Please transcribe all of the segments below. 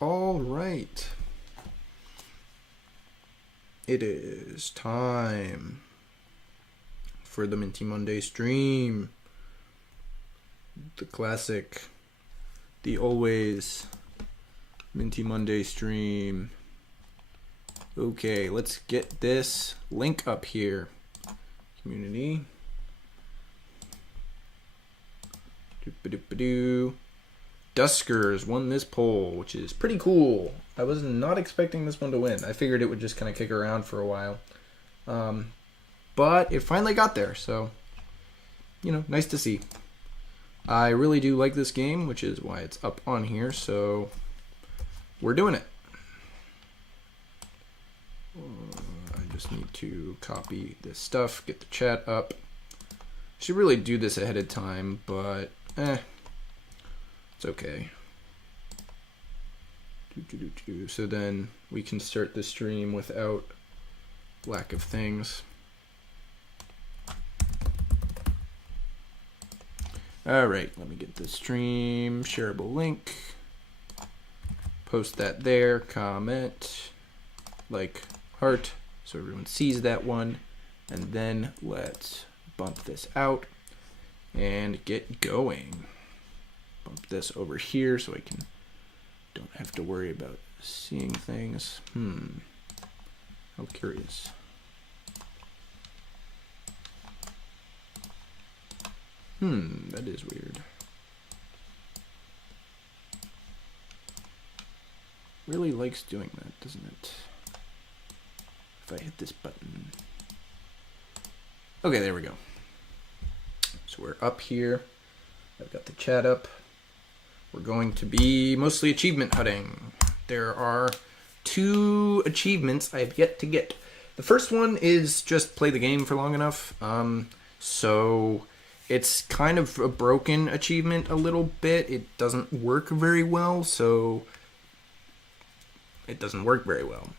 all right. It is time for the Minty Monday stream. The classic, the always Minty Monday stream. Okay, let's get this link up here. Community. Doop-a-doop-a-doo. Duskers won this poll, which is pretty cool. I was not expecting this one to win. I figured it would just kind of kick around for a while. But it finally got there, so, you know, nice to see. I really do like this game, which is why it's up on here, so we're doing it. I just need to copy this stuff, get the chat up. Should really do this ahead of time, but it's okay. So then we can start the stream without lack of things. All right, let me get the stream shareable link. Post that there, comment, like, heart, so everyone sees that one. And then let's bump this out and get going. Bump this over here so I don't have to worry about seeing things. How curious. That is weird. Really likes doing that, doesn't it? If I hit this button. Okay, there we go. So we're up here. I've got the chat up. We're going to be mostly achievement hunting. There are 2 achievements I have yet to get. The first one is just play the game for long enough. So it's kind of a broken achievement a little bit. It doesn't work very well, so it doesn't work very well.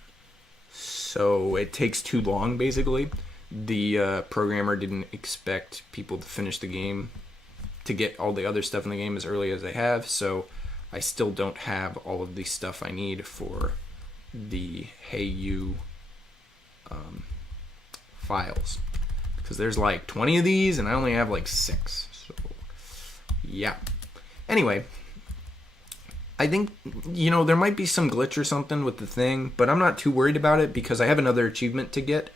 So it takes too long, basically. The programmer didn't expect people to finish the game, to get all the other stuff in the game as early as they have, so I still don't have all of the stuff I need for the Hey You files. Because there's like 20 of these, and I only have like 6. So, yeah. Anyway, I think, you know, there might be some glitch or something with the thing, but I'm not too worried about it because I have another achievement to get,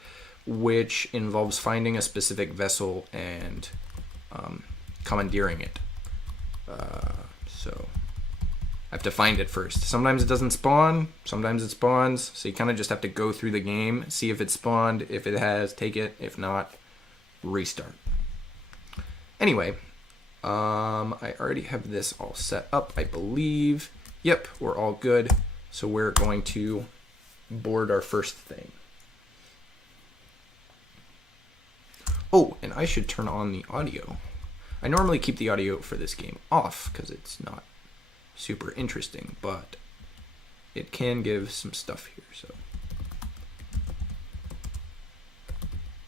which involves finding a specific vessel and commandeering it. So I have to find it first. Sometimes it doesn't spawn, sometimes it spawns, so you kind of just have to go through the game, see if it spawned. If it has, take it. If not, restart. Anyway, I already have this all set up, I believe. Yep, we're all good. So we're going to board our first thing. Oh, and I should turn on the audio. I normally keep the audio for this game off because it's not super interesting, but it can give some stuff here. So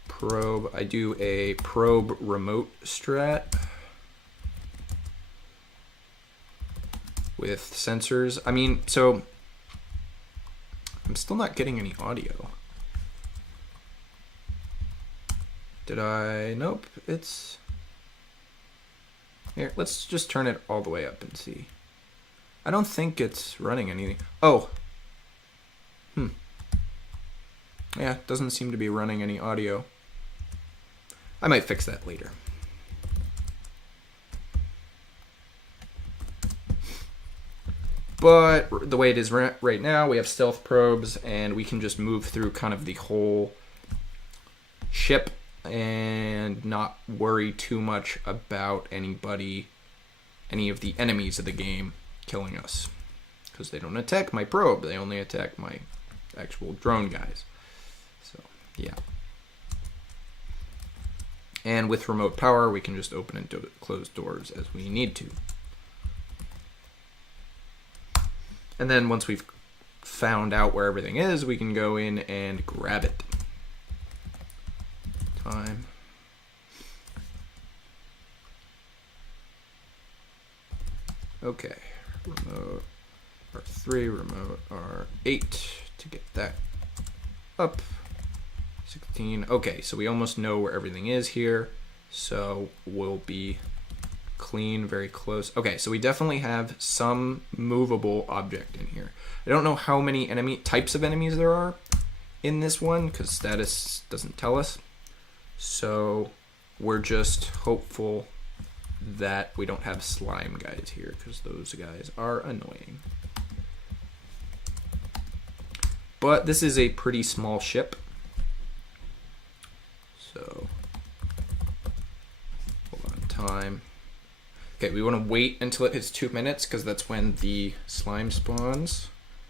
probe, I do a probe remote strat with sensors. I mean, so I'm still not getting any audio. Did I? Nope, it's here. Let's just turn it all the way up and see. I don't think it's running anything. Oh. Yeah, it doesn't seem to be running any audio. I might fix that later. But the way it is right now, we have stealth probes, and we can just move through kind of the whole ship and not worry too much about any of the enemies of the game killing us. Because they don't attack my probe, they only attack my actual drone guys. So, yeah. And with remote power, we can just open and close doors as we need to. And then once we've found out where everything is, we can go in and grab it. Time. Okay. Remote R3, remote R8 to get that up. 16. Okay, so we almost know where everything is here. So we'll be clean, very close. Okay, so we definitely have some movable object in here. I don't know how many types of enemies there are in this one because status doesn't tell us. So we're just hopeful that we don't have slime guys here because those guys are annoying. But this is a pretty small ship. So hold on, time. Okay, we want to wait until it hits 2 minutes because that's when the slime spawns.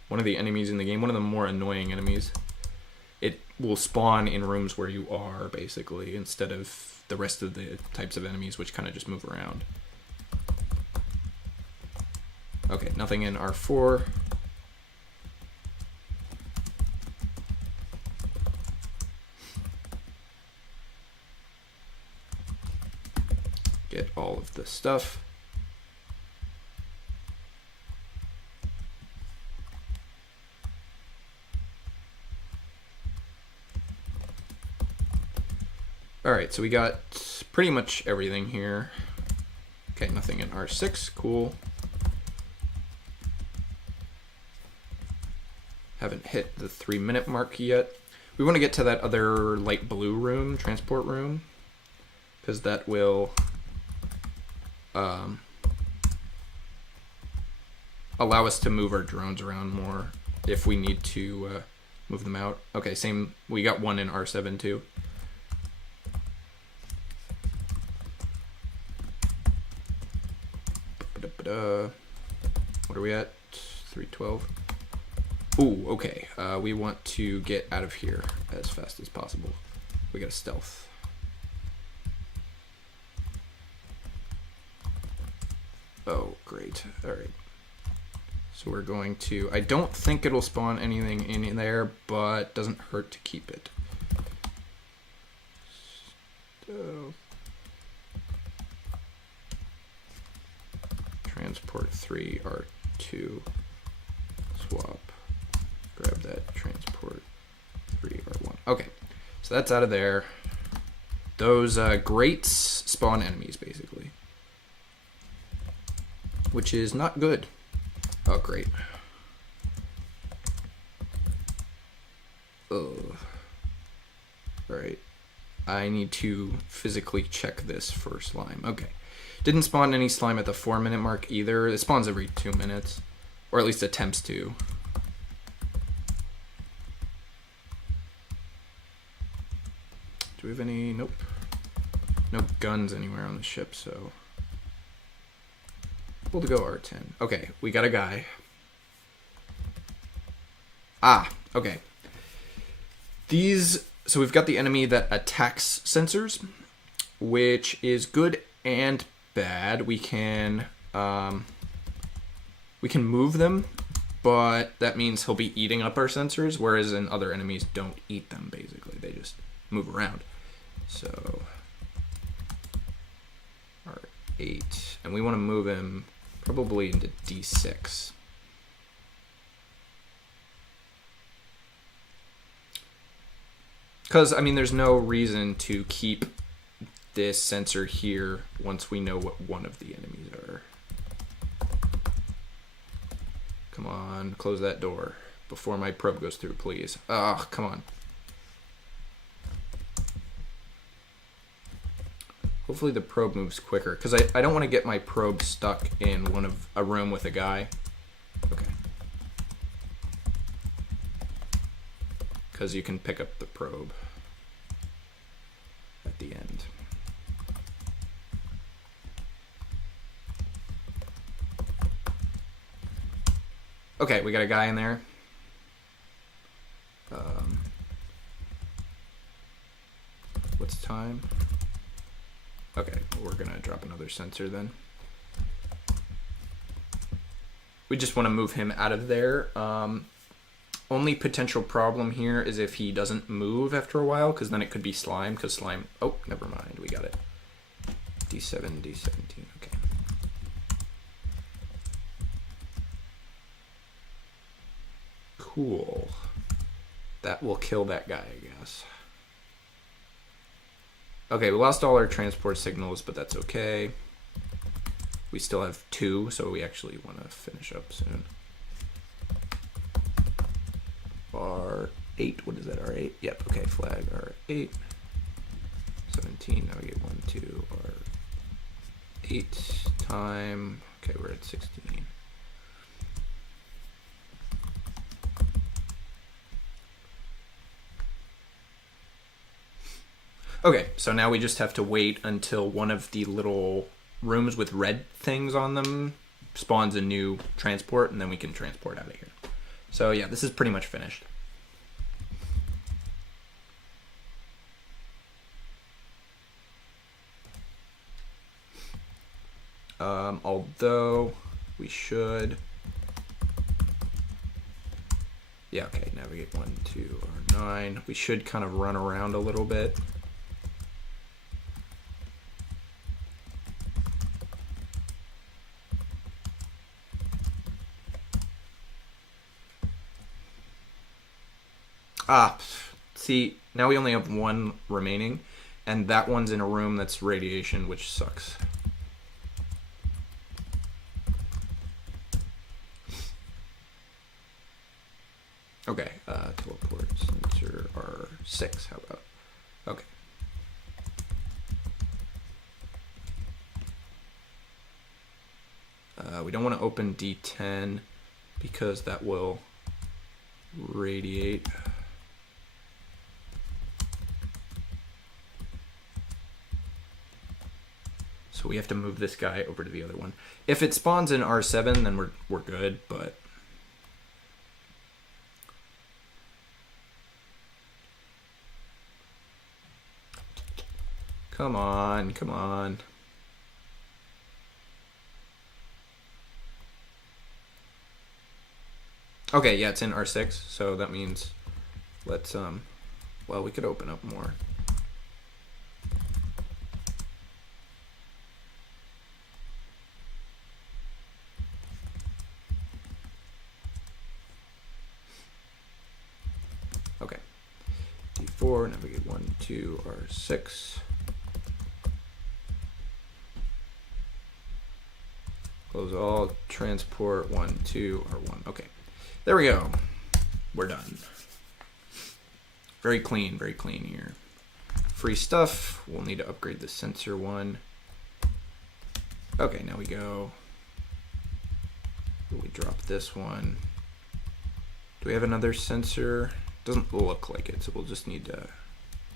One of the enemies in the game, one of the more annoying enemies. It will spawn in rooms where you are, basically, instead of the rest of the types of enemies, which kind of just move around. Okay, nothing in R4. Get all of the stuff. All right, so we got pretty much everything here. Okay, nothing in R6, cool. Haven't hit the 3-minute mark yet. We want to get to that other light blue room, transport room, because that will allow us to move our drones around more if we need to move them out. Okay, same, we got one in R7 too. What are we at? 312. Ooh, okay. We want to get out of here as fast as possible. We got a stealth. Oh, great. All right. So we're going to... I don't think it'll spawn anything in there, but doesn't hurt to keep it. So... Transport 3, R2, swap, grab that, transport 3, R1. Okay, so that's out of there. Those grates spawn enemies, basically. Which is not good. Oh, great. Ugh. Alright. I need to physically check this for slime. Okay. Didn't spawn any slime at the 4-minute mark either. It spawns every 2 minutes. Or at least attempts to. Do we have any? Nope. No guns anywhere on the ship, so... We'll go R10. Okay, we got a guy. Ah, okay. These... So we've got the enemy that attacks sensors, which is good and bad. We can move them, but that means he'll be eating up our sensors, whereas in other enemies don't eat them, basically. They just move around. So R8, and we want to move him probably into D6. Because, I mean, there's no reason to keep this sensor here once we know what one of the enemies are. Come on, close that door before my probe goes through, please. Oh, come on. Hopefully the probe moves quicker, because I don't want to get my probe stuck in a room with a guy. Okay. Because you can pick up the probe at the end. Okay, we got a guy in there. What's time? Okay, we're gonna drop another sensor then. We just want to move him out of there. Only potential problem here is if he doesn't move after a while, because then it could be slime, because slime... Oh, never mind, we got it. D7, D17, okay. Cool. That will kill that guy, I guess. Okay, we lost all our transport signals, but that's okay. We still have 2, so we actually want to finish up soon. R8, what is that, R8? Yep, okay, flag R8. 17, now we get 1, 2, R8 time. Okay, we're at 16. Okay, so now we just have to wait until one of the little rooms with red things on them spawns a new transport, and then we can transport out of here. So yeah, this is pretty much finished. Although we should, yeah, okay, navigate 1, 2, or 9. We should kind of run around a little bit. See, now we only have 1 remaining, and that one's in a room that's radiation, which sucks. Okay, teleport sensor R6, how about? Okay. We don't want to open D10 because that will radiate. So we have to move this guy over to the other one. If it spawns in R7, then we're good, but come on, come on. Okay, yeah, it's in R6, so that means let's well, we could open up more. Okay. D4, navigate 1, 2, R6. Close all, transport 1, 2, R1. Okay. There we go. We're done. Very clean here. Free stuff. We'll need to upgrade the sensor one. Okay, now we go. We drop this one. Do we have another sensor? Doesn't look like it, so we'll just need to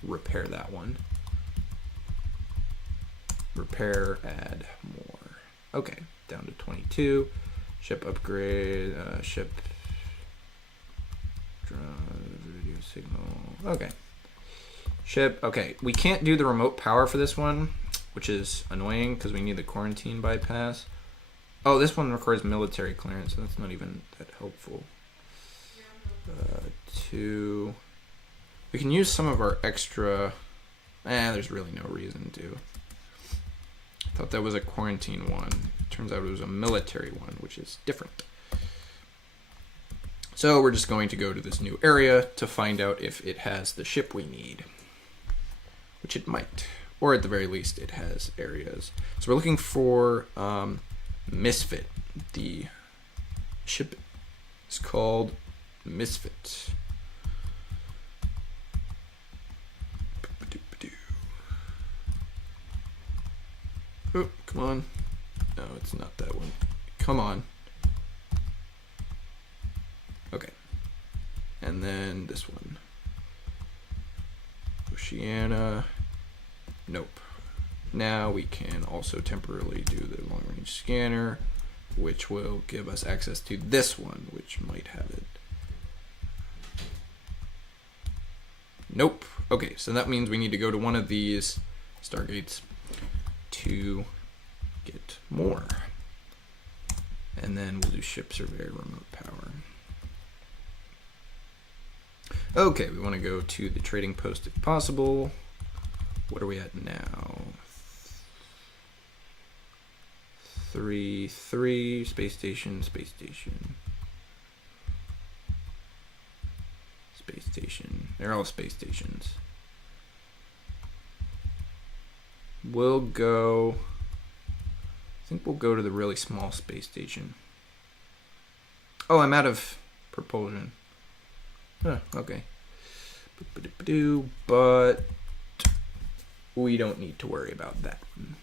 repair that one. Repair, add more. Okay, down to 22. Ship upgrade, ship radio signal. Okay. Ship, okay. We can't do the remote power for this one, which is annoying because we need the quarantine bypass. Oh, this one requires military clearance, so that's not even that helpful. 2. We can use some of our extra. There's really no reason to. I thought that was a quarantine one. Turns out it was a military one, which is different. So we're just going to go to this new area to find out if it has the ship we need, which it might, or at the very least it has areas. So we're looking for Misfit. The ship is called Misfit. Oh, come on. No, it's not that one. Come on. Okay. And then this one. Oceania. Nope. Now we can also temporarily do the long range scanner, which will give us access to this one, which might have it. Nope. Okay, so that means we need to go to one of these stargates to get more. And then we'll do ship surveyor remote power. Okay, we want to go to the trading post if possible. What are we at now? 3, space station, space station. station. They're all space stations. We'll go... I think we'll go to the really small space station. Oh, I'm out of propulsion. Huh, okay. But we don't need to worry about that one.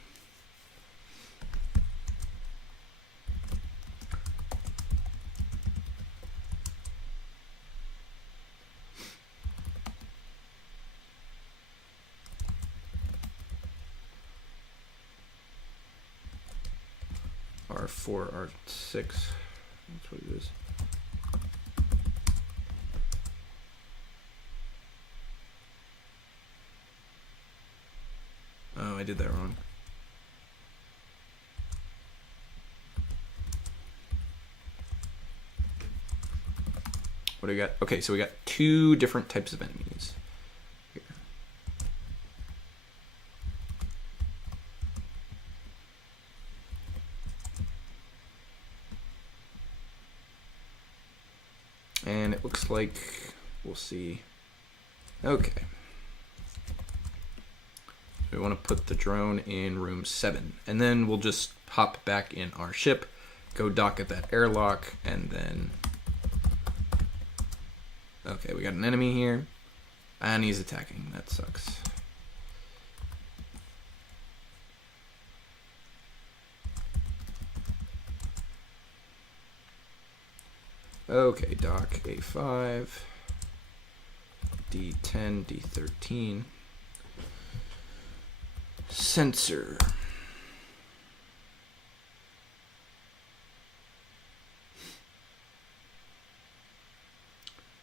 R4, R6. That's what it is. Oh, I did that wrong. What do we got? Okay, so we got two different types of enemies. Here. And it looks like we'll see. Okay. We want to put the drone in room 7, and then we'll just hop back in our ship, go dock at that airlock, and then... Okay, we got an enemy here, and he's attacking. That sucks. Okay, dock A5, D10, D13. Sensor.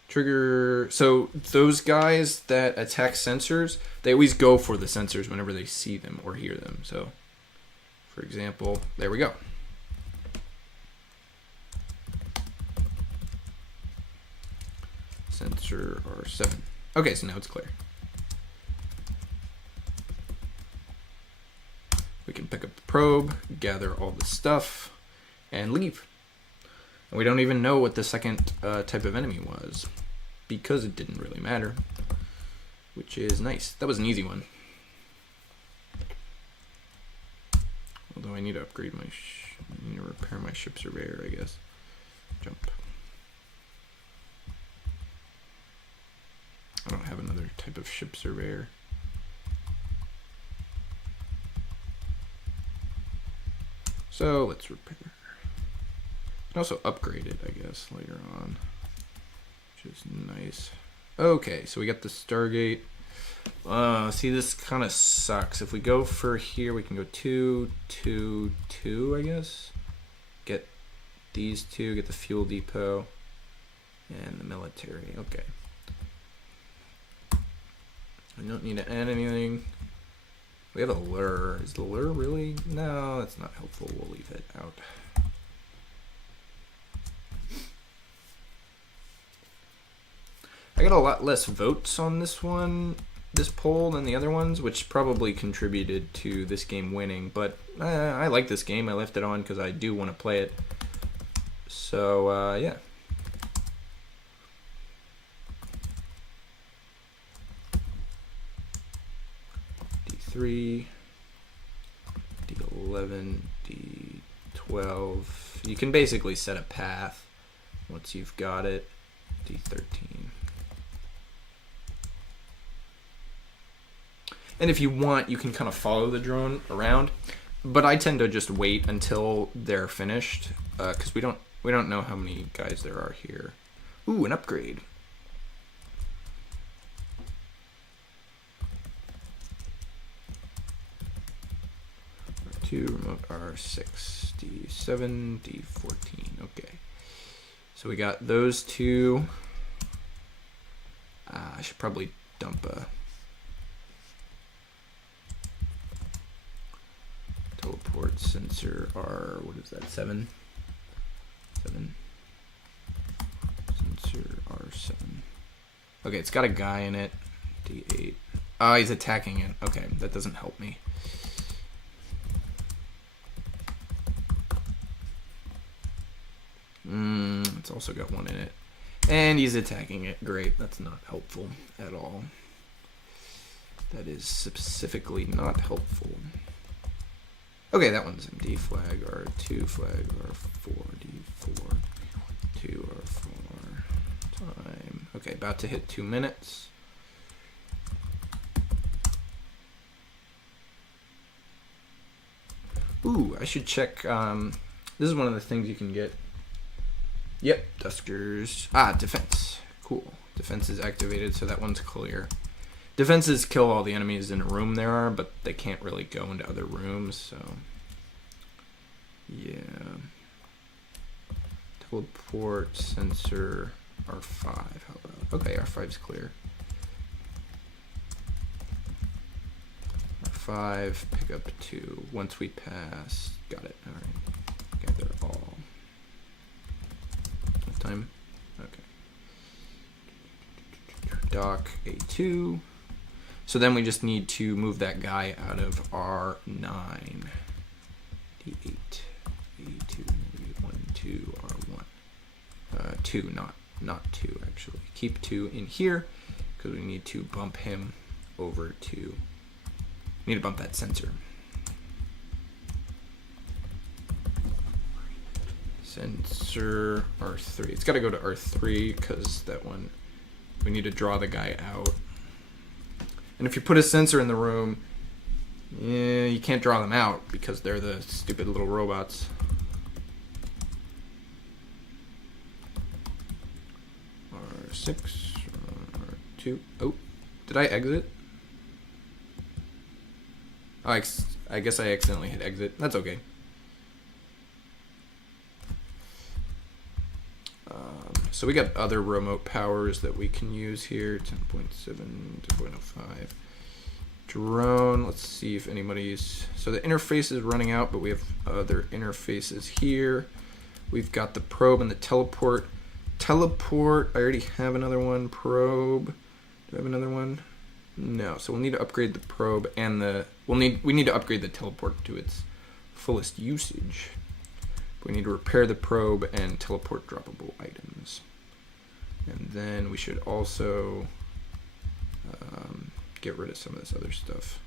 Trigger. So those guys that attack sensors, they always go for the sensors whenever they see them or hear them. So, for example, there we go. Sensor R7. Okay, so now it's clear. We can pick up the probe, gather all the stuff, and leave. And we don't even know what the second type of enemy was, because it didn't really matter, which is nice. That was an easy one. Although I need to upgrade my... I need to repair my ship surveyor, I guess. Jump. I don't have another type of ship surveyor. So let's repair. And also upgrade it, I guess, later on, which is nice. Okay, so we got the Stargate. See, this kind of sucks. If we go for here, we can go 2, 2, 2, I guess. Get these two, get the fuel depot, and the military. Okay. I don't need to add anything. We have a lure. Is the lure really? No, that's not helpful. We'll leave it out. I got a lot less votes on this one, this poll, than the other ones, which probably contributed to this game winning. But I like this game. I left it on because I do want to play it. So, yeah. D3, D11, D12. You can basically set a path once you've got it. D13. And if you want, you can kind of follow the drone around, but I tend to just wait until they're finished because we don't know how many guys there are here. Ooh, an upgrade. R2, remote R6, D7, D14. Okay. So we got those two. I should probably dump a teleport sensor R. What is that? 7? 7. Sensor R7. Okay, it's got a guy in it. D8. Oh, he's attacking it. Okay, that doesn't help me. It's also got one in it. And he's attacking it. Great. That's not helpful at all. That is specifically not helpful. Okay, that one's empty. Flag R2, flag R4, D4, 2 R4. Time. Okay, about to hit 2 minutes. Ooh, I should check. This is one of the things you can get. Yep, Duskers. Ah, defense. Cool. Defense is activated, so that one's clear. Defenses kill all the enemies in a room there are, but they can't really go into other rooms, so... Yeah. Teleport, sensor, R5. How about... Okay, R5's clear. R5, pick up 2. Once we pass... Got it. Alright. Gather all. Time? Okay. Dock A2. So then we just need to move that guy out of R9. D8. A2, 1, 2, R1. 2, not 2 actually. Keep 2 in here because we need to bump him over to... Need to bump that sensor. Sensor R3. It's got to go to R3 because that one, we need to draw the guy out. And if you put a sensor in the room, yeah, you can't draw them out because they're the stupid little robots. R6, R2. Oh, did I exit? Oh, I guess I accidentally hit exit. That's okay. So we got other remote powers that we can use here. 10.7, 2.05. Drone. Let's see if anybody's... So the interface is running out, but we have other interfaces here. We've got the probe and the teleport. Teleport, I already have another one. Probe. Do I have another one? No. So we'll need to upgrade the probe and the... We need to upgrade the teleport to its fullest usage. We need to repair the probe and teleport droppable items. And then we should also get rid of some of this other stuff.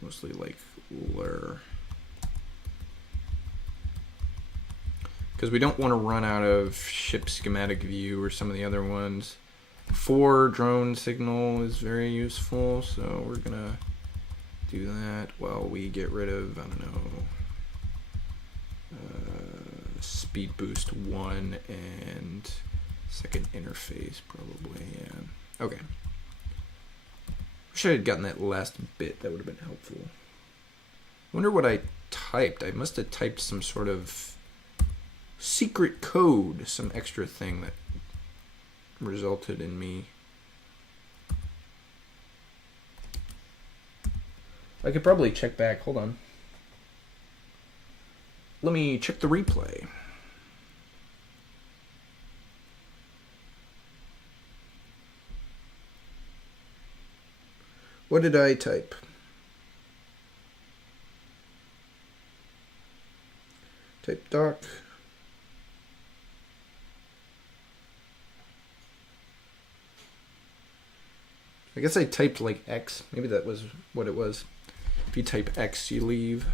Mostly like lure. Because we don't want to run out of ship schematic view or some of the other ones. 4 drone signal is very useful, so we're going to do that while we get rid of, I don't know, speed boost 1 and second interface probably. Yeah. Okay. Wish I had gotten that last bit. That would have been helpful. I wonder what I typed. I must have typed some sort of secret code, some extra thing that resulted in me. I could probably check back. Hold on. Let me check the replay. What did I type? Type doc. I guess I typed like X. Maybe that was what it was. If you type X, you leave.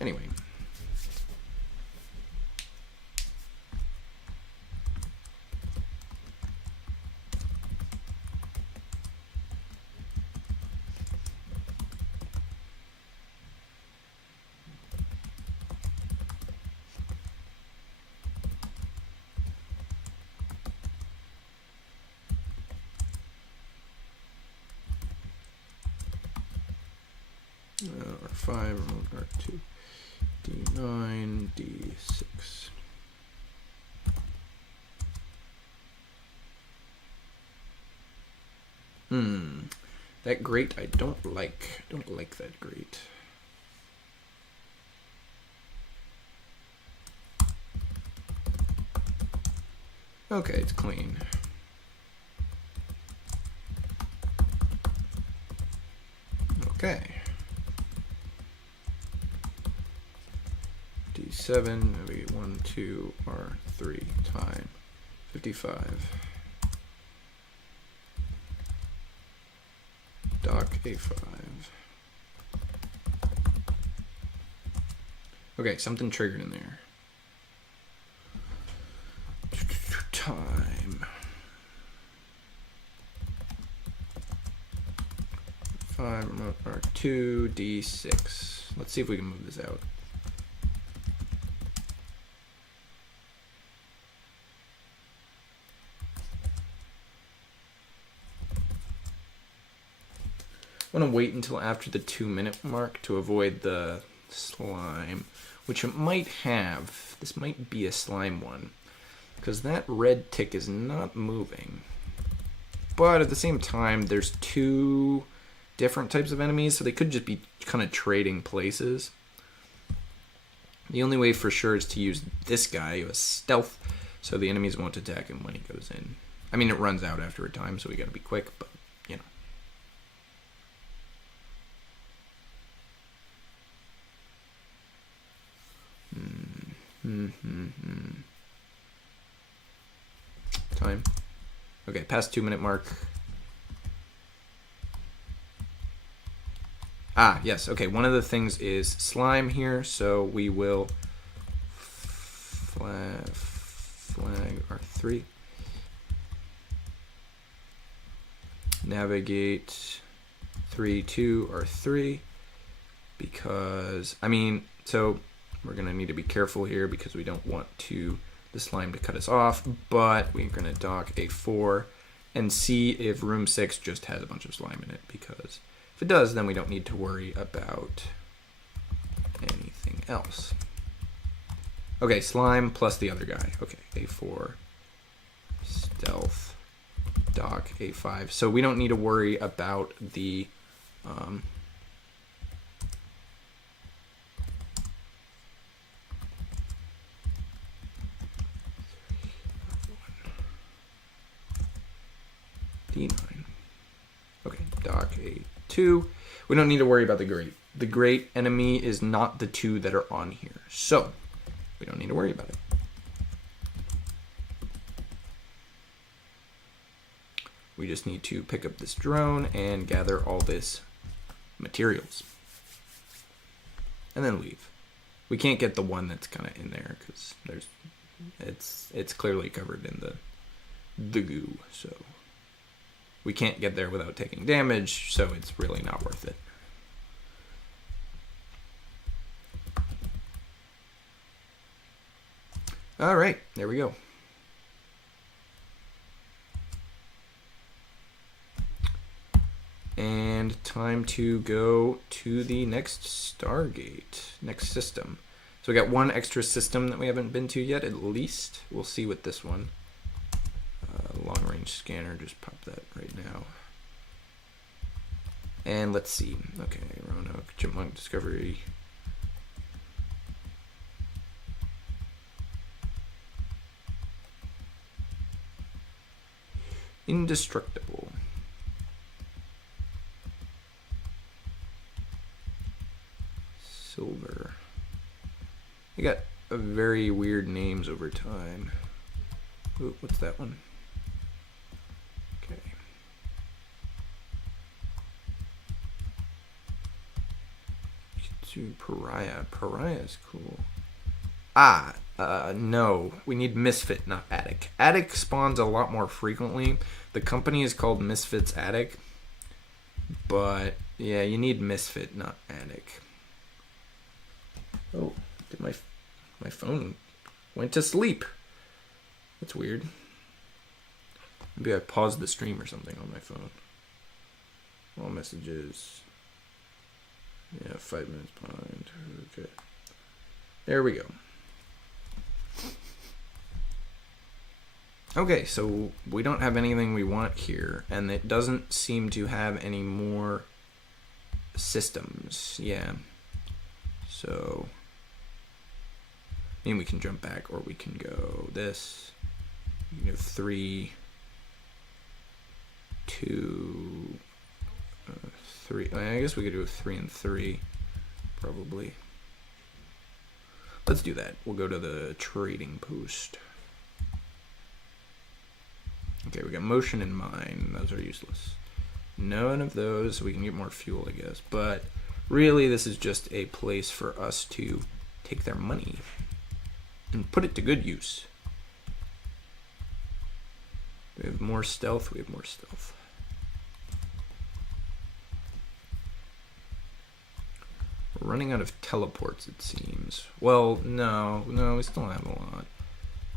Anyway. R5, R2, D9, D6. That grate I don't like. I don't like that grate. Okay, it's clean. Okay. 57, that'll be 1, 2, R3 time 55. Dock A5. Okay, something triggered in there. Time. 5, remote R2, D6. Let's see if we can move this out. I want to wait until after the 2-minute mark to avoid the slime, which it might have. This might be a slime one, because that red tick is not moving. But at the same time, there's 2 different types of enemies, so they could just be kind of trading places. The only way for sure is to use this guy who has stealth, so the enemies won't attack him when he goes in. I mean, it runs out after a time, so we gotta be quick, but, you know. Time. Okay, past 2-minute mark. Ah, yes. Okay, one of the things is slime here, so we will flag R3. Navigate 3 to R3 because, I mean, so we're going to need to be careful here because we don't want the slime to cut us off, but we're going to dock A4 and see if room 6 just has a bunch of slime in it, because if it does, then we don't need to worry about anything else. Okay, slime plus the other guy. Okay, A4, stealth, dock, A5. So we don't need to worry about the D9. Okay, dock A2. We don't need to worry about the great. The great enemy is not the 2 that are on here, so we don't need to worry about it. We just need to pick up this drone and gather all this materials, and then leave. We can't get the one that's kind of in there because it's clearly covered in the goo, so we can't get there without taking damage, so it's really not worth it. All right, there we go. And time to go to the next Stargate, next system. So we got one extra system that we haven't been to yet, at least. We'll see with this one. Long range scanner, just pop that right now. And let's see. Okay, Roanoke, Chipmunk Discovery. Indestructible. Silver. They got very weird names over time. Ooh, what's that one? Okay. Pariah. Pariah is cool. No. We need Misfit, not Attic. Attic spawns a lot more frequently. The company is called Misfits Attic. But, yeah, you need Misfit, not Attic. Oh, did my phone went to sleep. That's weird. Maybe I paused the stream or something on my phone. All messages. Yeah, 5 minutes behind. Okay. There we go. Okay, so we don't have anything we want here, and it doesn't seem to have any more systems. Yeah. So, I mean, we can jump back, or we can go this. We can go 3, 2, 3. I guess we could do a 3 and 3, probably. Let's do that. We'll go to the trading post. Okay, we got motion and mine. Those are useless. None of those. We can get more fuel, I guess. But really, this is just a place for us to take their money and put it to good use. We have more stealth. We have more stealth. We're running out of teleports, it seems. Well, no, we still have a lot.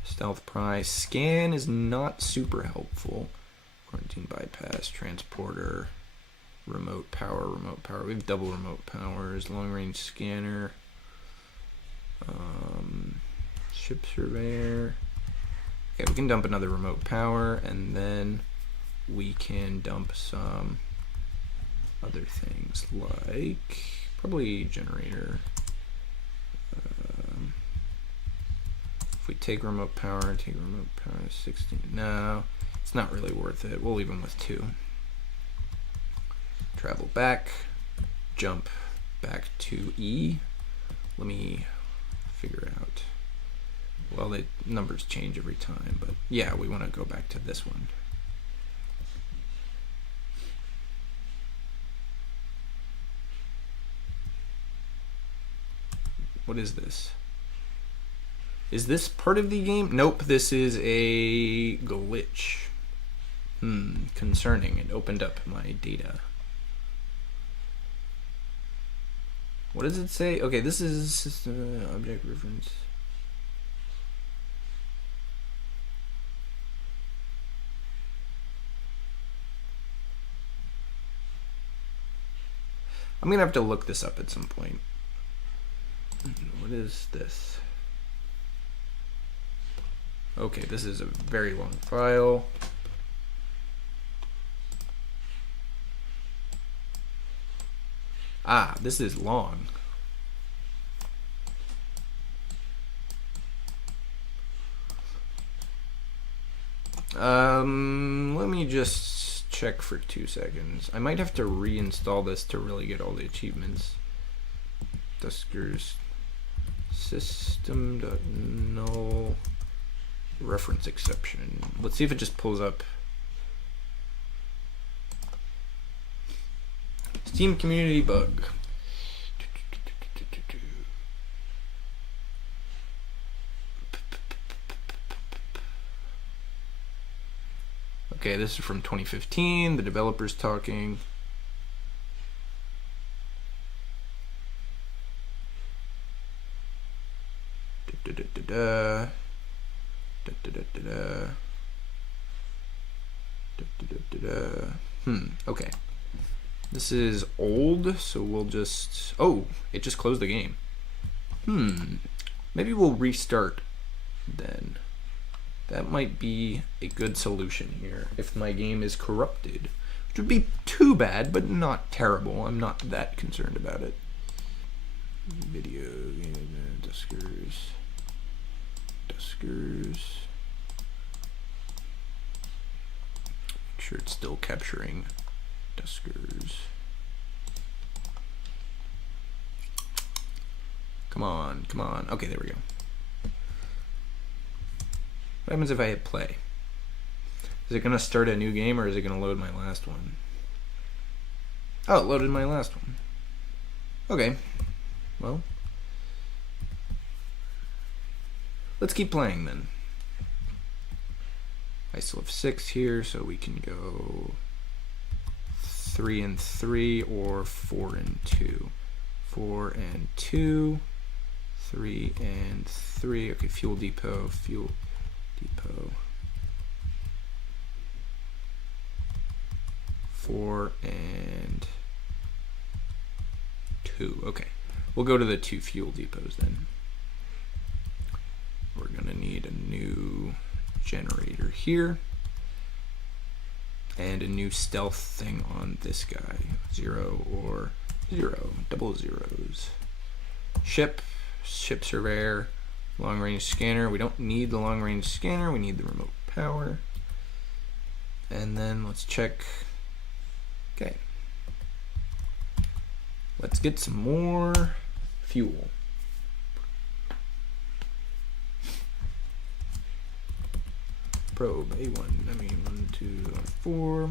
Stealth price. Scan is not super helpful. Quarantine bypass, transporter, remote power. We have double remote powers, long range scanner, ship surveyor. Okay, we can dump another remote power, and then we can dump some other things like probably generator. If we take remote power, 16. No, it's not really worth it. We'll leave them with 2. Travel back, jump back to E. Let me figure out. Well, the numbers change every time, but yeah, we want to go back to this one. What is this? Is this part of the game? Nope, this is a glitch. Concerning. It opened up my data. What does it say? Okay, this is system object reference. I'm gonna have to look this up at some point. What is this? Okay, this is a very long file. Ah, this is long. Let me just check for 2 seconds. I might have to reinstall this to really get all the achievements. Duskers system.null reference exception. Let's see if it just pulls up. Steam community bug. Okay, this is from 2015. The developer's talking. Okay. This is old, so we'll just... Oh, it just closed the game. Maybe we'll restart then. That might be a good solution here if my game is corrupted. Which would be too bad, but not terrible. I'm not that concerned about it. Video, Duskers. Make sure it's still capturing Duskers. Come on. Okay, there we go. What happens if I hit play? Is it gonna start a new game or is it gonna load my last one? Oh, it loaded my last one. Okay. Well, let's keep playing then. I still have 6 here, so we can go 3 and 3 or 4 and 2. 4 and 2, 3 and 3. Okay, fuel depot. 4 and 2. Okay, we'll go to the 2 fuel depots then. We're gonna need a new generator here and a new stealth thing on this guy. 0 or 0, double zeros. Ship surveyor, long range scanner. We don't need the long range scanner, we need the remote power. And then let's check. Okay, let's get some more fuel. probe A1. I mean 1, 2, 4.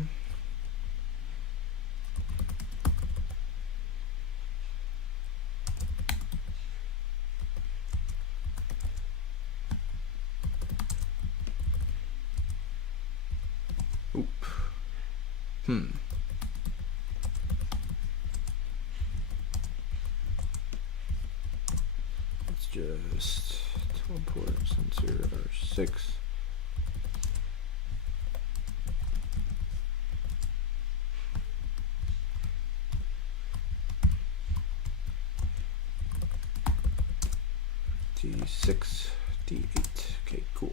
Oop. Let's just teleport sensor R6. D6, D8. Okay, cool.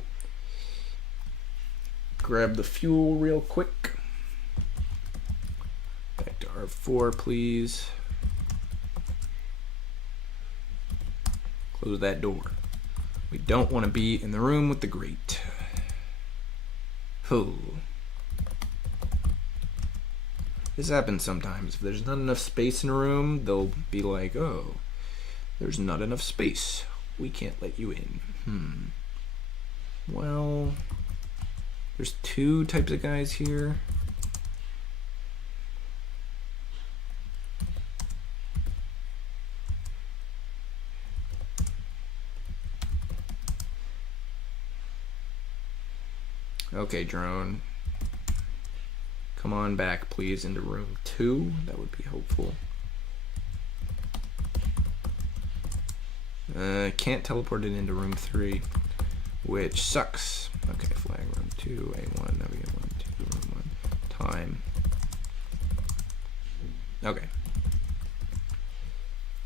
Grab the fuel real quick. Back to R4, please. Close that door. We don't want to be in the room with the grate. Oh. This happens sometimes. If there's not enough space in a room, they'll be like, oh, there's not enough space. We can't let you in. Well, there's two types of guys here. Okay, drone. Come on back, please, into room 2. That would be helpful. Can't teleport it into room 3, which sucks. Okay, flag room 2, A1, navigate 1, 2, room 1, time. Okay.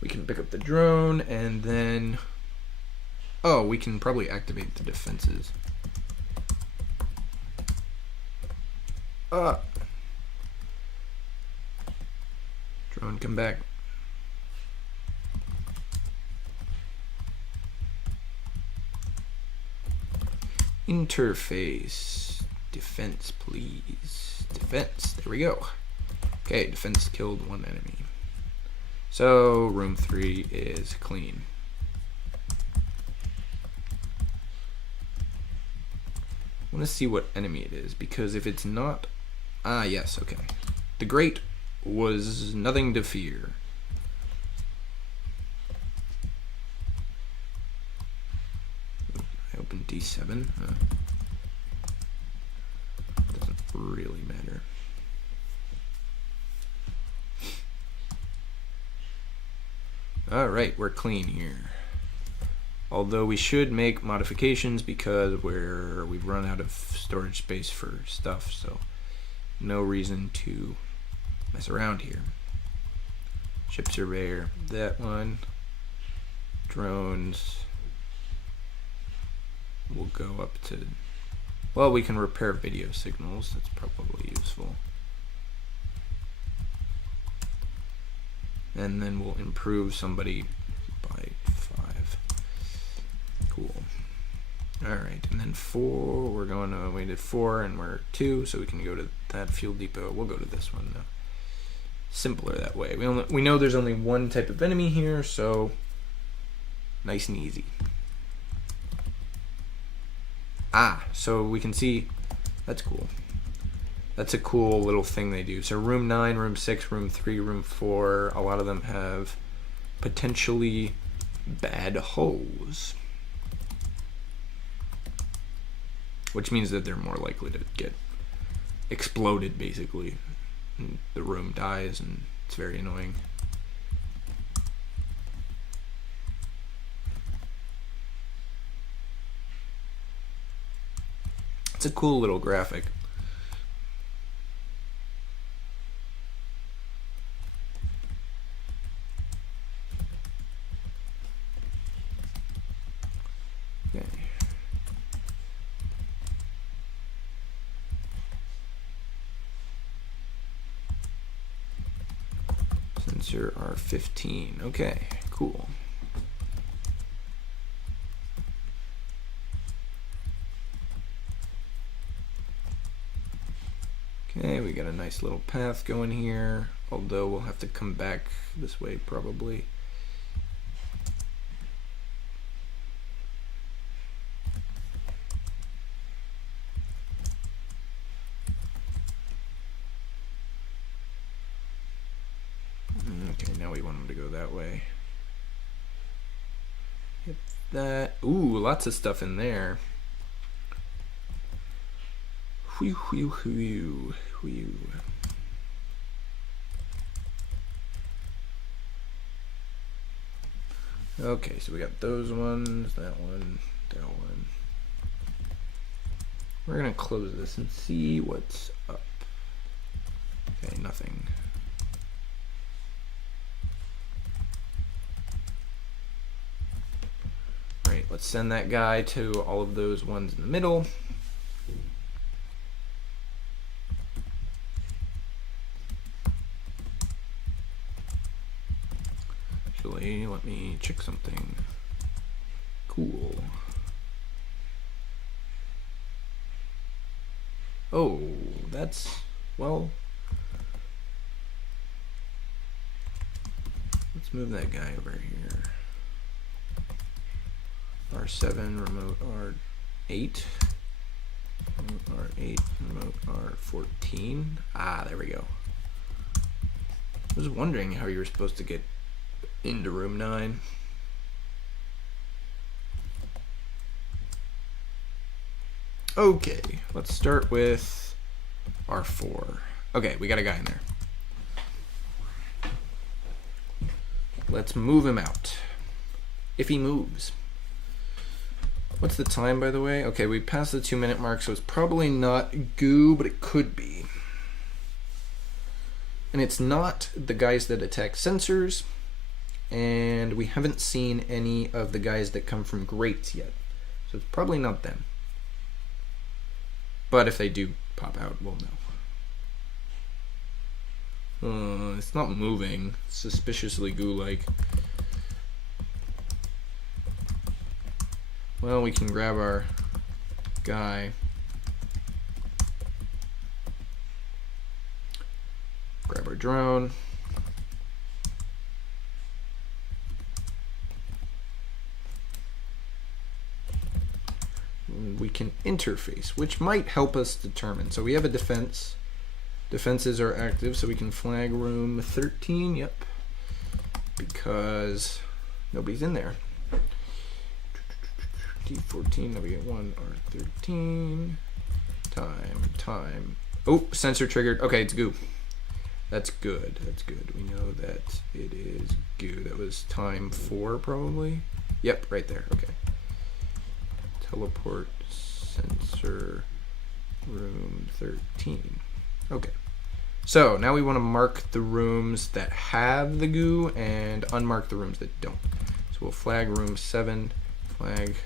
We can pick up the drone, and then... oh, we can probably activate the defenses. Drone, come back. Interface. Defense, please. Defense. There we go. Okay, defense killed one enemy. So, room 3 is clean. I want to see what enemy it is, because if it's not... ah, yes, okay. The grate was nothing to fear. I opened D7. Doesn't really matter. Alright, we're clean here. Although we should make modifications because we've run out of storage space for stuff, so no reason to mess around here. Ship surveyor, that one. Drones will go up to, well, we can repair video signals. That's probably useful. And then we'll improve somebody by 5. Cool. Alright, and then 4, we're going to, we did 4 and we're 2, so we can go to that fuel depot. We'll go to this one though. Simpler that way. We know there's only one type of enemy here, so nice and easy. Ah, so we can see, that's cool. That's a cool little thing they do. So room 9, room 6, room 3, room 4, a lot of them have potentially bad holes, which means that they're more likely to get exploded, basically. And the room dies, and it's very annoying. It's a cool little graphic. Okay. Sensor R15. Okay, cool. Okay, we got a nice little path going here, although we'll have to come back this way probably. want them to go that way. Hit that. Ooh, lots of stuff in there. Whew, whew, whew, whew. Okay, so we got those ones, that one, that one. We're gonna close this and see what's up. Okay, nothing. Right, let's send that guy to all of those ones in the middle. Actually, let me check something. Cool. Oh, that's, well, let's move that guy over here. R7, remote R8, remote R8, remote R14. Ah, there we go. I was wondering how you were supposed to get into room 9. Okay, let's start with R4. Okay, we got a guy in there. Let's move him out. If he moves. What's the time, by the way? Okay, we passed the 2-minute mark, so it's probably not goo, but it could be. And it's not the guys that attack sensors, and we haven't seen any of the guys that come from grates yet. So it's probably not them. But if they do pop out, we'll know. It's not moving. It's suspiciously goo-like. Well, we can grab our guy. Grab our drone. We can interface, which might help us determine. So we have a defense. Defenses are active, so we can flag room 13, yep. Because nobody's in there. D14, now we get 1, R13. Time. Oh, sensor triggered. Okay, it's goo. That's good, that's good. We know that it is goo. That was time 4, probably. Yep, right there, okay. Teleport sensor room 13. Okay. So now we want to mark the rooms that have the goo and unmark the rooms that don't. So we'll flag room 7, flag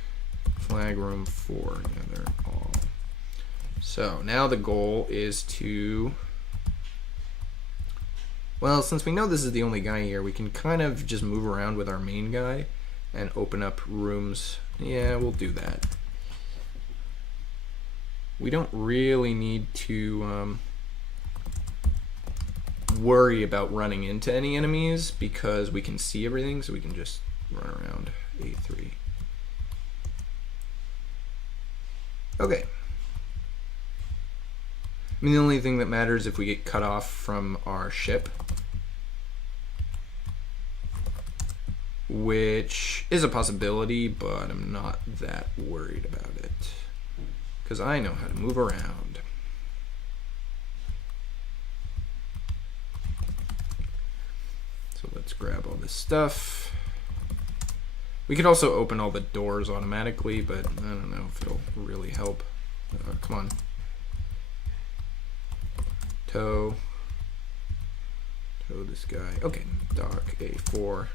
room 4. Yeah, they're all. So now the goal is to, well, since we know this is the only guy here, we can kind of just move around with our main guy and open up rooms. Yeah, we'll do that. We don't really need to worry about running into any enemies because we can see everything, so we can just run around A3. Okay. I mean, the only thing that matters is if we get cut off from our ship, which is a possibility, but I'm not that worried about it because I know how to move around. So let's grab all this stuff. We could also open all the doors automatically, but I don't know if it'll really help. Come on. Tow this guy. Okay, dock A4,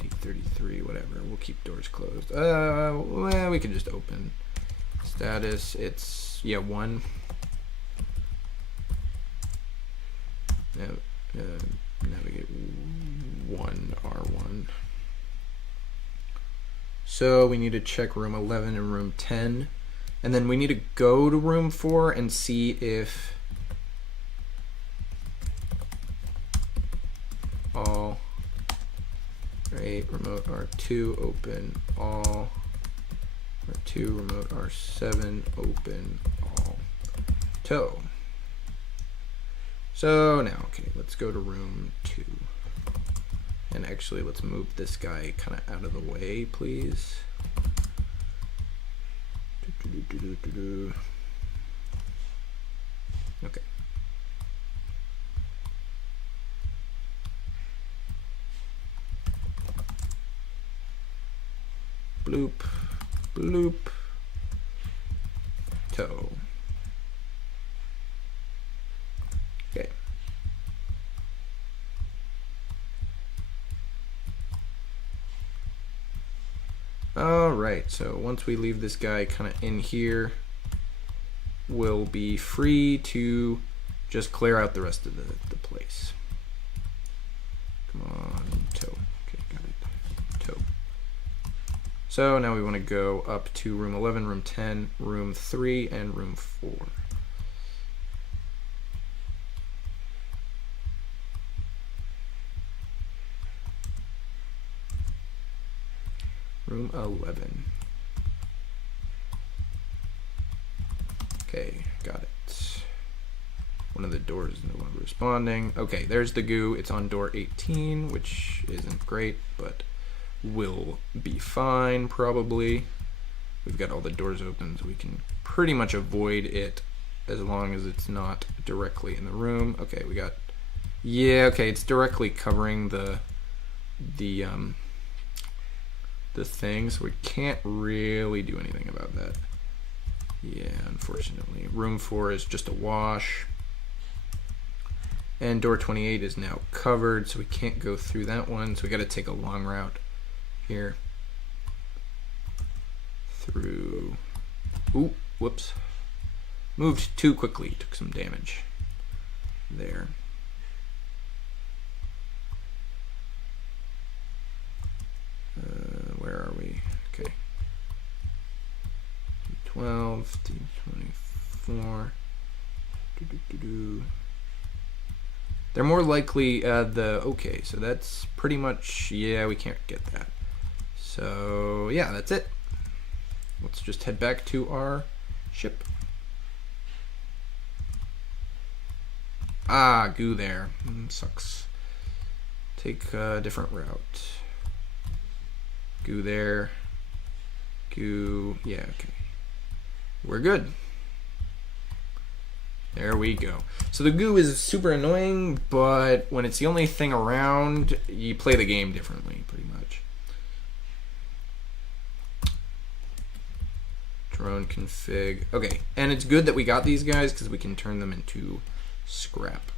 D33, whatever. We'll keep doors closed. Well, we can just open. Status, it's, yeah, 1. Navigate 1, R1. So we need to check room 11 and room 10. And then we need to go to room 4 and see if all, right, remote R2 open all, R2 remote R7 open all, tow. So now, okay, let's go to room 2. And actually, let's move this guy kind of out of the way, please. Okay. Bloop, bloop, toe. Okay. All right, so once we leave this guy kind of in here, we'll be free to just clear out the rest of the place. Come on, toe. Okay, got it. Toe. So now we want to go up to room 11, room 10, room 3, and room 4. Room 11. Okay, got it. One of the doors is no longer responding. Okay, there's the goo. It's on door 18, which isn't great, but will be fine probably. We've got all the doors open, so we can pretty much avoid it as long as it's not directly in the room. Okay, we got, yeah, okay, it's directly covering the thing, so we can't really do anything about that. Yeah, unfortunately. Room 4 is just a wash. And door 28 is now covered, so we can't go through that one, so we gotta take a long route here. Through, ooh, whoops. Moved too quickly, took some damage there. Where are we? Okay. D12, D24. They're more likely okay, so that's pretty much, yeah, we can't get that. So, yeah, that's it. Let's just head back to our ship. Ah, goo there. Sucks. Take a different route. Goo there. Goo. Yeah, okay. We're good. There we go. So the goo is super annoying, but when it's the only thing around, you play the game differently, pretty much. Drone config. Okay, and it's good that we got these guys because we can turn them into scrap.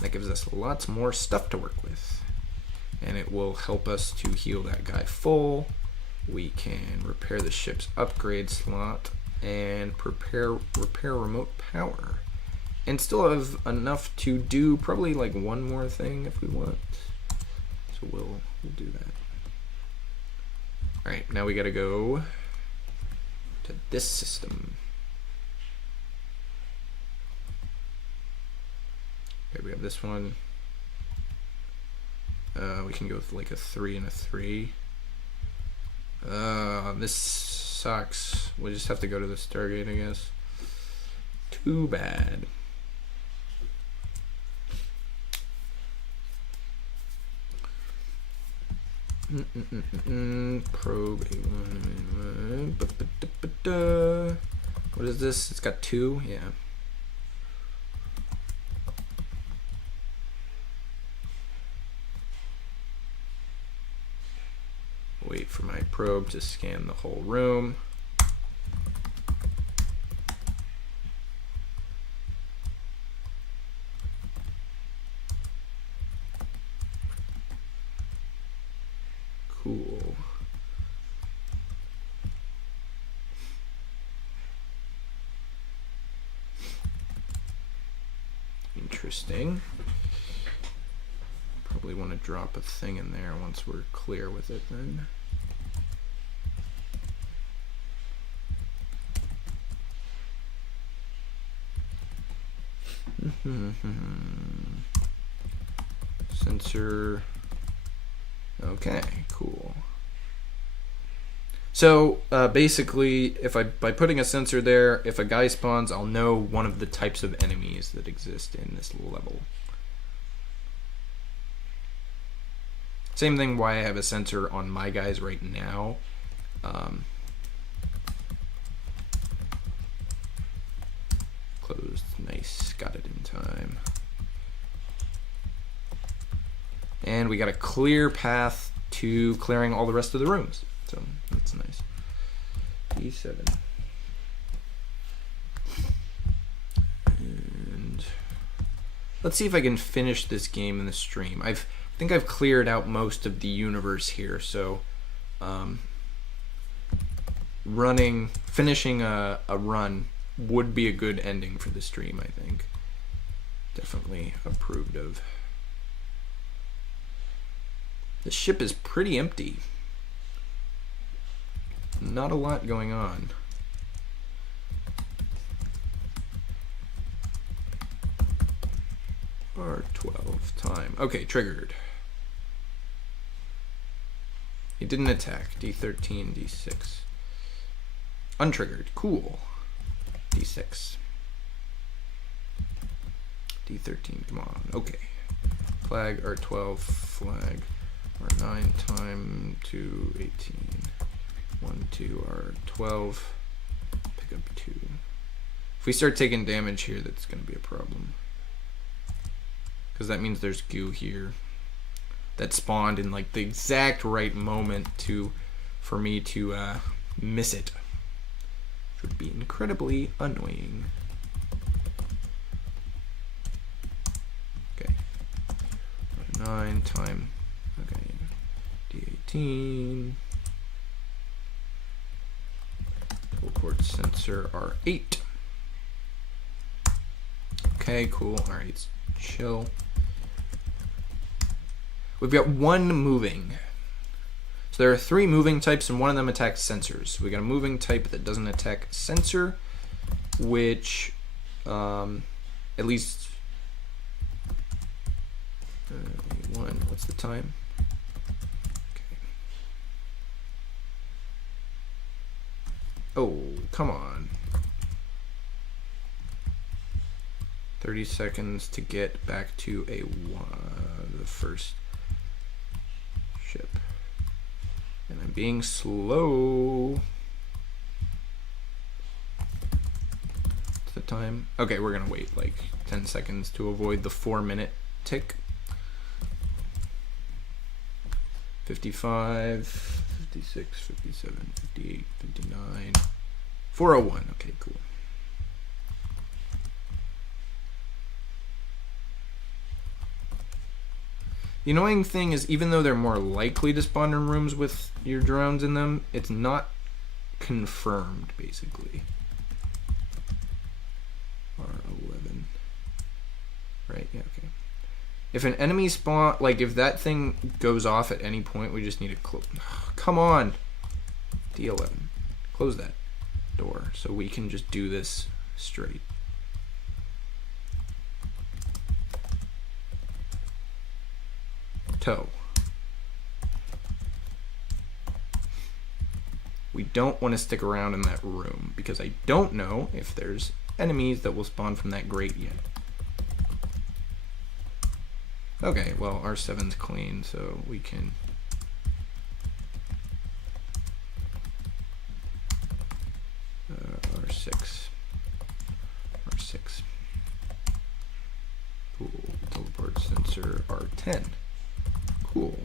That gives us lots more stuff to work with. And it will help us to heal that guy full. We can repair the ship's upgrade slot and repair remote power. And still have enough to do probably like one more thing if we want. So we'll do that. Alright, now we gotta go to this system. Okay, we have this one. We can go with like a 3 and a 3. This sucks. We'll just have to go to the Stargate, I guess. Too bad. Probe A1. What is this? It's got 2? Yeah. Wait for my probe to scan the whole room. Cool. Interesting. Probably want to drop a thing in there once we're clear with it then. Sensor. Okay, cool. So basically, by putting a sensor there, if a guy spawns, I'll know one of the types of enemies that exist in this level. Same thing why I have a sensor on my guys right now. Closed. Nice. Got it in time. And we got a clear path to clearing all the rest of the rooms. So that's nice. D7. And let's see if I can finish this game in the stream. I think I've cleared out most of the universe here, so finishing a run would be a good ending for the stream, I think. Definitely approved of. The ship is pretty empty. Not a lot going on. R12 time. Okay, triggered. He didn't attack. D13, D6. Untriggered. Cool. D6. D13, come on. Okay. Flag, R12, flag, R9, time, 2, 18. 1, 2, R12. Pick up 2. If we start taking damage here, that's going to be a problem. Because that means there's goo here that spawned in like the exact right moment for me to miss it, which would be incredibly annoying. Okay, 9 time. Okay, D18. Teleport sensor R8. Okay, cool. All right, chill. We've got one moving. So there are 3 moving types, and one of them attacks sensors. We got a moving type that doesn't attack sensor, which at least one. What's the time? Okay. Oh, come on. 30 seconds to get back to the first ship. And I'm being slow. What's the time? Okay, we're gonna wait like 10 seconds to avoid the 4-minute tick. 55, 56, 57, 58, 59, 401. Okay, cool. The annoying thing is, even though they're more likely to spawn in rooms with your drones in them, it's not confirmed, basically. R11. Right, yeah, okay. If an enemy spawn, like if that thing goes off at any point, we just need to close. Come on! D11. Close that door so we can just do this straight. Toe. We don't want to stick around in that room because I don't know if there's enemies that will spawn from that grate yet. Okay, well, R7's clean, so we can R6. R6. Cool. Teleport sensor R10. Cool.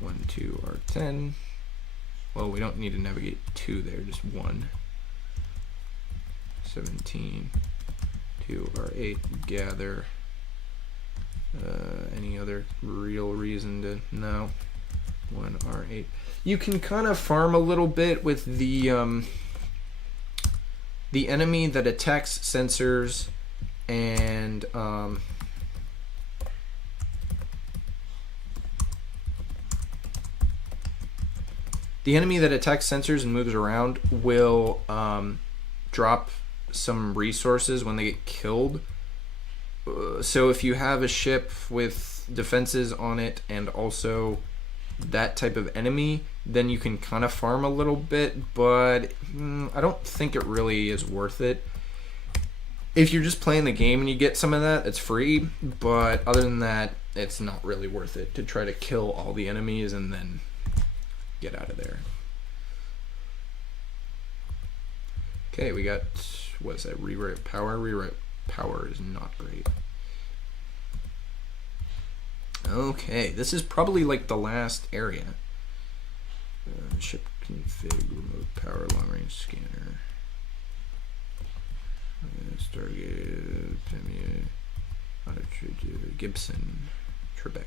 1, 2, R10. Well, we don't need to navigate 2 there, just 1. 17. 2, R8. Gather. Any other real reason to no? 1, R8. You can kind of farm a little bit with the enemy that attacks sensors and the enemy that attacks sensors and moves around will drop some resources when they get killed. So if you have a ship with defenses on it and also that type of enemy, then you can kind of farm a little bit, but I don't think it really is worth it. If you're just playing the game and you get some of that, it's free, but other than that, it's not really worth it to try to kill all the enemies and then get out of there. Okay, we got, what is that, rewrite power? Rewrite power is not great. Okay, this is probably like the last area. Ship config, remote power, long range scanner. Stargate, Premier, Gibson, Trebek.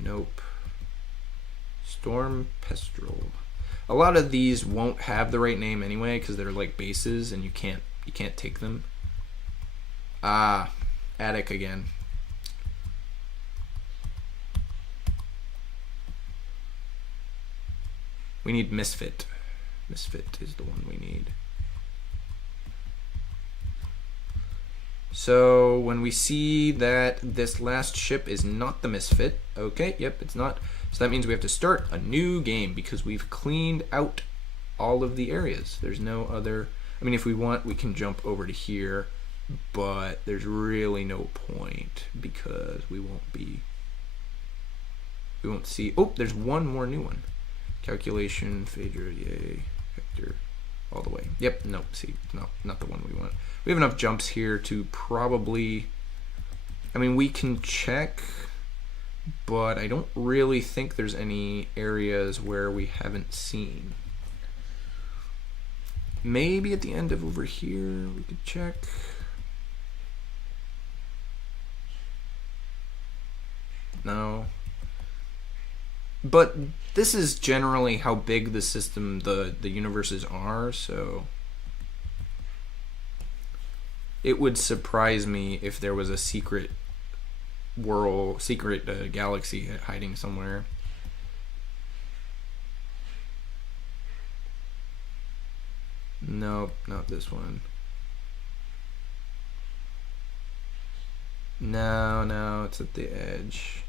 Nope. Storm Pestrel. A lot of these won't have the right name anyway because they're like bases and you can't take them. Ah, Attic again. We need Misfit. Misfit is the one we need. So when we see that this last ship is not the Misfit, okay, yep, it's not. So that means we have to start a new game because we've cleaned out all of the areas. There's no other, I mean, if we want, we can jump over to here, but there's really no point because we won't see, oh, there's one more new one. Calculation, Phaedra, yay, Hector, all the way. Yep, no, see, no, not the one we want. We have enough jumps here to probably, I mean, we can check, but I don't really think there's any areas where we haven't seen. Maybe at the end of over here we could check. No. But this is generally how big the system, the universes are, so it would surprise me if there was a secret world, secret galaxy hiding somewhere. Nope, not this one. No, it's at the edge.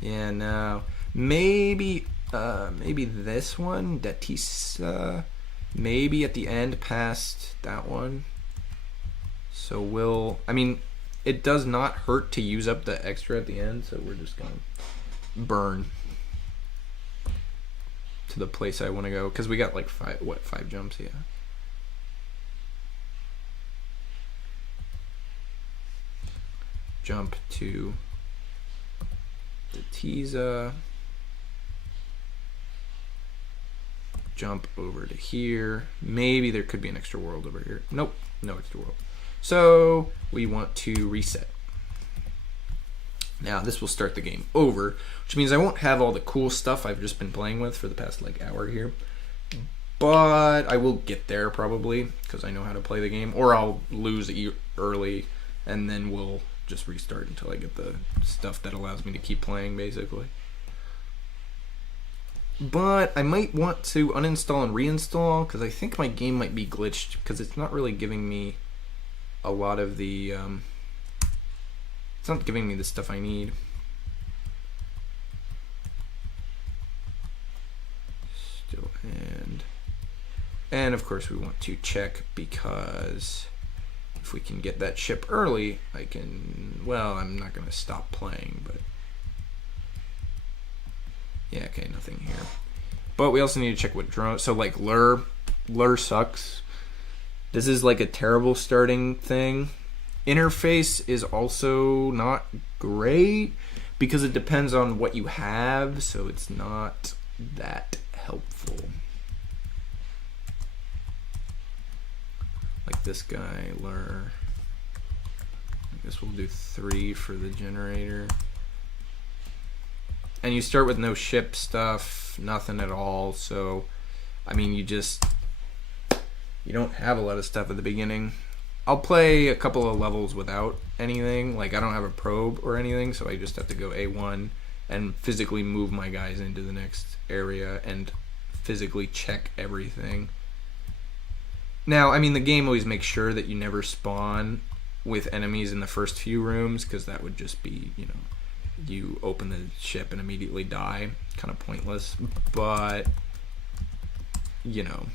Yeah, no. Maybe this one, Datisa. Maybe at the end past that one. So I mean, it does not hurt to use up the extra at the end, so we're just gonna burn to the place I want to go, because we got like five jumps, yeah. Jump to Datisa. Jump over to here. Maybe there could be an extra world over here. Nope, no extra world. So we want to reset. Now this will start the game over, which means I won't have all the cool stuff I've just been playing with for the past like hour here. But I will get there probably, because I know how to play the game. Or I'll lose early, and then we'll just restart until I get the stuff that allows me to keep playing, basically. But I might want to uninstall and reinstall, because I think my game might be glitched, because it's not really giving me a lot of the it's not giving me the stuff I need. Still, and of course we want to check, because if we can get that ship early, I can, well, I'm not going to stop playing, but yeah, okay, nothing here. But we also need to check what drone, so like lure sucks. This is like a terrible starting thing. Interface is also not great because it depends on what you have, so it's not that helpful. Like this guy, lure. I guess we'll do 3 for the generator. And you start with no ship stuff, nothing at all, so I mean you don't have a lot of stuff at the beginning. I'll play a couple of levels without anything, like I don't have a probe or anything, so I just have to go A1 and physically move my guys into the next area and physically check everything. Now, I mean, the game always makes sure that you never spawn with enemies in the first few rooms, because that would just be, you know, you open the ship and immediately die, kind of pointless. But you know,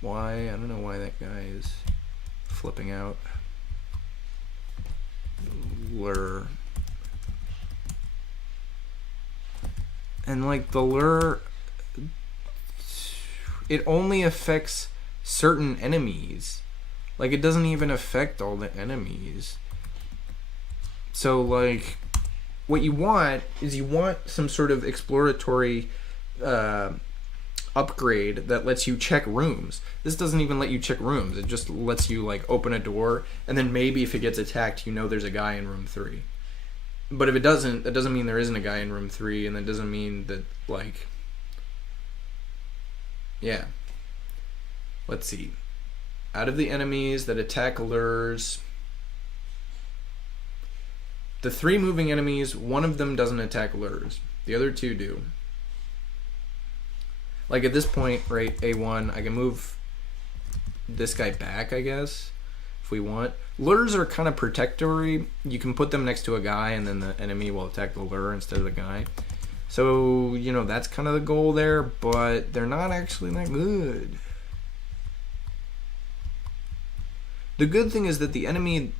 why, I don't know why that guy is flipping out. Lure. And like the lure, it only affects certain enemies. Like it doesn't even affect all the enemies. So like what you want is you want some sort of exploratory upgrade that lets you check rooms. This doesn't even let you check rooms. It just lets you like open a door, and then maybe if it gets attacked, you know there's a guy in room 3. But if it doesn't, that doesn't mean there isn't a guy in room 3, and that doesn't mean that, like, yeah. Let's see. Out of the enemies that attack lures, the 3 moving enemies, one of them doesn't attack lures. The other 2 do. Like at this point, right, A1, I can move this guy back, I guess, if we want. Lures are kind of protectory. You can put them next to a guy and then the enemy will attack the lure instead of the guy. So, you know, that's kind of the goal there, but they're not actually that good. The good thing is that the enemy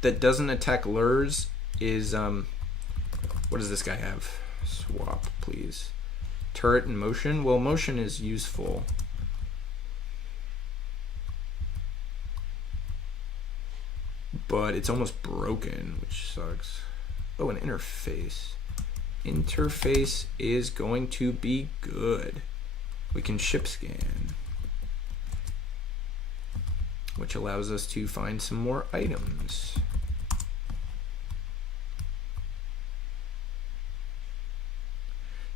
that doesn't attack lures is, what does this guy have? Swap, please. Turret and motion? Well, motion is useful. But it's almost broken, which sucks. Oh, an interface. Interface is going to be good. We can ship scan, which allows us to find some more items.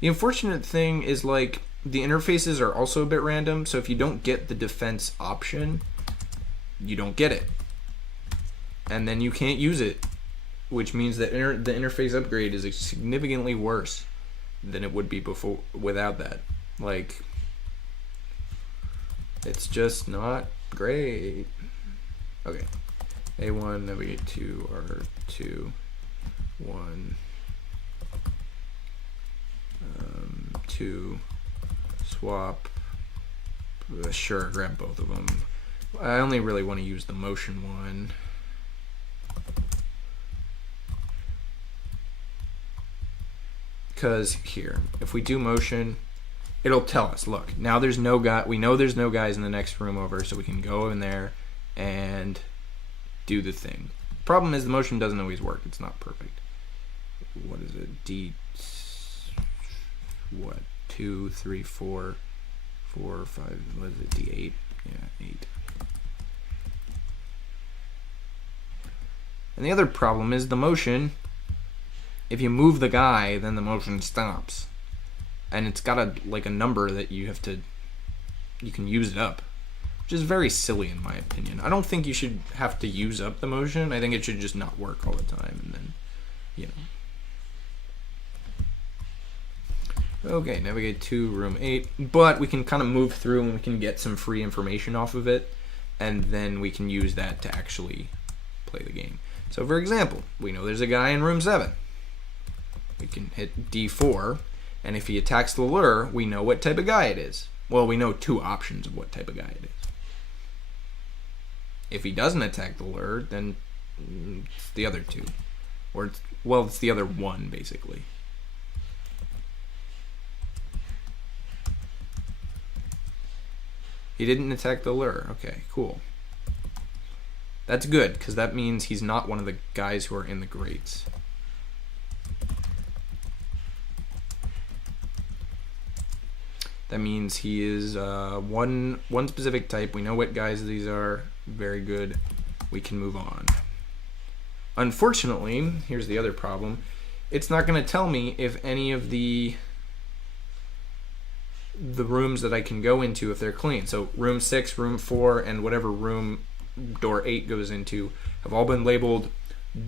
The unfortunate thing is, like, the interfaces are also a bit random, so if you don't get the defense option, you don't get it. And then you can't use it, which means that the interface upgrade is significantly worse than it would be before without that. Like, it's just not great. Okay, A1, navigate to R2, 1, 2, swap. Sure, grab both of them. I only really want to use the motion one. Because here, if we do motion, it'll tell us, look, now there's no guy, we know there's no guys in the next room over, so we can go in there and do the thing. Problem is the motion doesn't always work. It's not perfect. What is it? D, what? 2, 3, 4, 4, 5, what is it? D8? Yeah, 8. And the other problem is the motion. If you move the guy, then the motion stops. And it's got a number that you can use it up. Which is very silly in my opinion. I don't think you should have to use up the motion. I think it should just not work all the time, and then, you know. Okay, navigate to room 8. But we can kind of move through and we can get some free information off of it. And then we can use that to actually play the game. So for example, we know there's a guy in room 7. We can hit D4, and if he attacks the lure, we know what type of guy it is. Well, we know 2 options of what type of guy it is. If he doesn't attack the lure, then it's the other 2. Or, it's the other 1, basically. He didn't attack the lure. Okay, cool. That's good, because that means he's not one of the guys who are in the grates. That means he is one specific type. We know what guys these are. Very good. We can move on. Unfortunately, here's the other problem. It's not going to tell me if any of the rooms that I can go into, if they're clean. So room 6, room 4, and whatever room door 8 goes into have all been labeled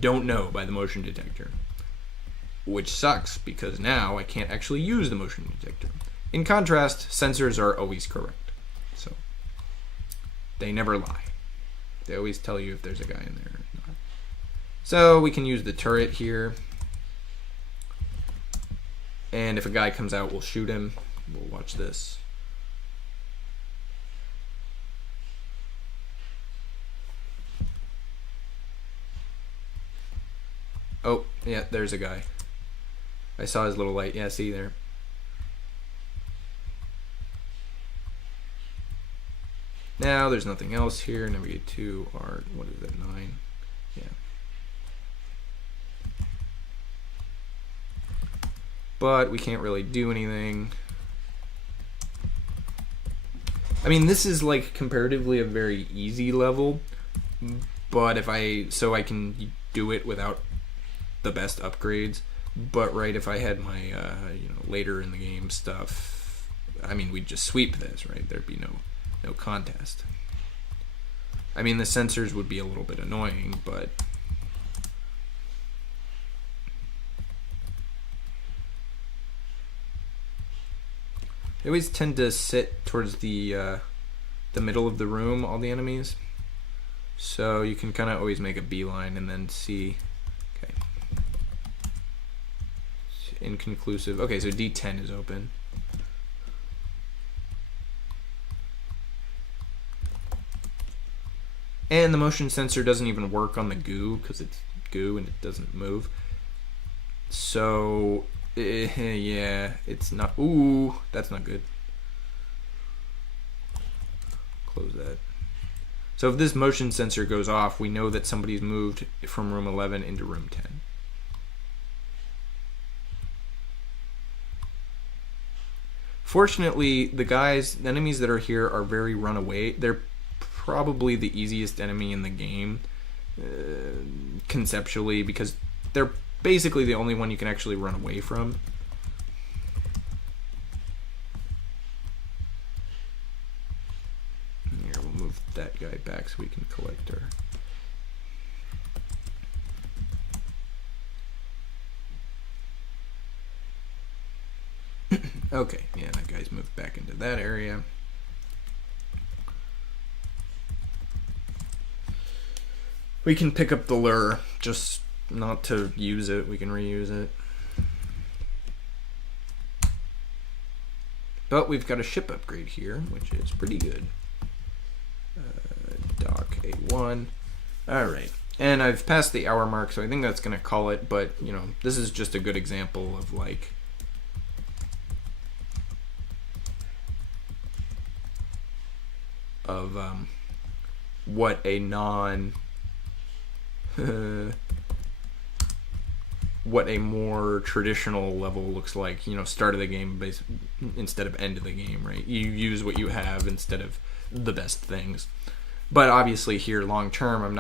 don't know by the motion detector. Which sucks, because now I can't actually use the motion detector. In contrast, sensors are always correct. So they never lie. They always tell you if there's a guy in there or not. So we can use the turret here. And if a guy comes out, we'll shoot him. We'll watch this. Oh, yeah, there's a guy. I saw his little light. Yeah, see there. Now there's nothing else here. Navigate to our, what is it, 9? Yeah. But we can't really do anything. I mean, this is like comparatively a very easy level, but if I can do it without the best upgrades. But right, if I had my later in the game stuff, I mean, we'd just sweep this, right? There'd be no contest. I mean, the sensors would be a little bit annoying, but they always tend to sit towards the middle of the room, all the enemies. So you can kind of always make a beeline and then see. Okay. Inconclusive. Okay, so D10 is open. And the motion sensor doesn't even work on the goo because it's goo and it doesn't move. So, yeah, it's not. Ooh, that's not good. Close that. So if this motion sensor goes off, we know that somebody's moved from room 11 into room 10. Fortunately, the enemies that are here are very runaway. They're probably the easiest enemy in the game, conceptually, because they're basically the only one you can actually run away from. Here, we'll move that guy back so we can collect our... Okay, yeah, that guy's moved back into that area. We can pick up the lure, just not to use it. We can reuse it. But we've got a ship upgrade here, which is pretty good. Dock A1. Alright. And I've passed the hour mark, so I think that's going to call it. But, you know, this is just a good example of, like, what a what a more traditional level looks like. You know, start of the game instead of end of the game, right? You use what you have instead of the best things. But obviously here, long term, I'm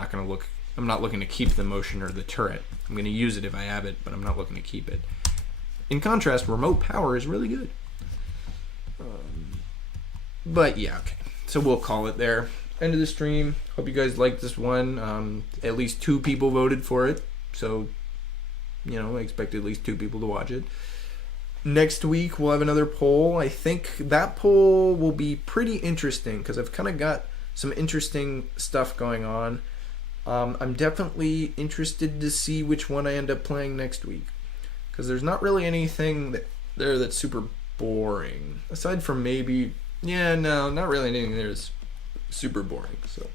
not looking to keep the motion or the turret. I'm going to use it if I have it, but I'm not looking to keep it. In contrast, remote power is really good. But yeah, okay. So we'll call it there. End of the stream. Hope you guys liked this one. At least 2 people voted for it. So, you know, I expect at least 2 people to watch it. Next week, we'll have another poll. I think that poll will be pretty interesting because I've kind of got some interesting stuff going on. I'm definitely interested to see which one I end up playing next week because there's not really anything that's super boring. Aside from maybe... Yeah, no, not really anything there is super boring. So